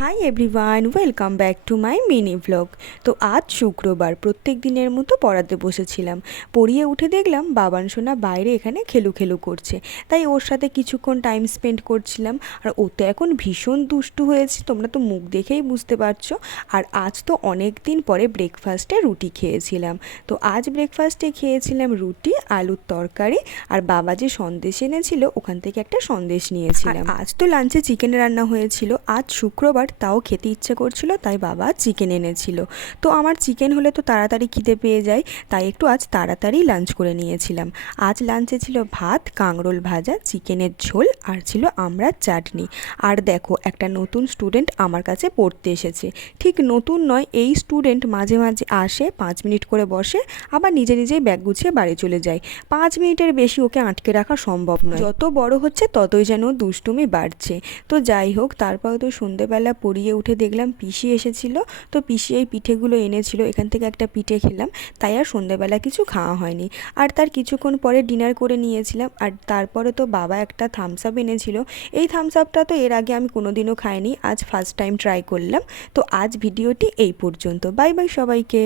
Hi everyone, welcome back to my mini vlog. তো আজ শুক্রবার, প্রত্যেক দিনের মতো পড়াতে বসেছিলাম। পড়িয়ে উঠে দেখলাম বাবান সোনা বাইরে এখানে খেলু খেলু করছে, তাই ওর সাথে কিছুক্ষণ টাইম স্পেন্ড করছিলাম। আর ও তো এখন ভীষণ দুষ্টু হয়েছে, তোমরা তো মুখ দেখেই বুঝতে পারছো। আর আজ তো অনেক দিন পরে ব্রেকফাস্টে রুটি খেয়েছিলাম। তো আজ ব্রেকফাস্টে খেয়েছিলাম রুটি, আলুর তরকারি, আর বাবা যে সন্দেশ এনেছিল ওখান থেকে একটা সন্দেশ নিয়েছিলাম। আজ তো লাঞ্চে চিকেন রান্না হয়েছিল, আজ শুক্রবার, তাও খেতে ইচ্ছে করছিল, তাই বাবা চিকেন এনেছিল। তো আমার চিকেন হলে তো তাড়াতাড়ি খিদে পেয়ে যায়, তাই একটু আজ তাড়াতাড়ি লাঞ্চ করে নিয়েছিলাম। আজ লাঞ্চে ছিল ভাত, কাঁকরোল ভাজা, চিকেনের ঝোল, আর ছিল আমড়ার চাটনি। আর দেখো, একটা নতুন স্টুডেন্ট আমার কাছে পড়তে এসেছে। ঠিক নতুন নয়, এই স্টুডেন্ট মাঝে মাঝে আসে, 5 মিনিট করে বসে, আবার নিজে নিজেই ব্যাগ গুছিয়ে বাড়ি চলে যায়। 5 মিনিটের বেশি ওকে আটকে রাখা সম্ভব নয়। যত বড় হচ্ছে ততই যেন দুষ্টুমি বাড়ছে। তো যাই হোক, তারপর তো সন্ধেবেলা পড়িয়ে উঠে দেখলাম পিসি এসেছিল। তো পিসি এই পিঠেগুলো এনেছিল, এখান থেকে একটা পিঠে খেলাম, তাই আর সন্ধেবেলা কিছু খাওয়া হয়নি। আর তার কিছুক্ষণ পরে ডিনার করে নিয়েছিলাম। আর তারপরে তো বাবা একটা থামস আপ এনেছিল। এই থামস আপটা তো এর আগে আমি কোনোদিনও খাইনি, আজ ফার্স্ট টাইম ট্রাই করলাম। তো আজ ভিডিওটি এই পর্যন্ত। বাই বাই সবাইকে।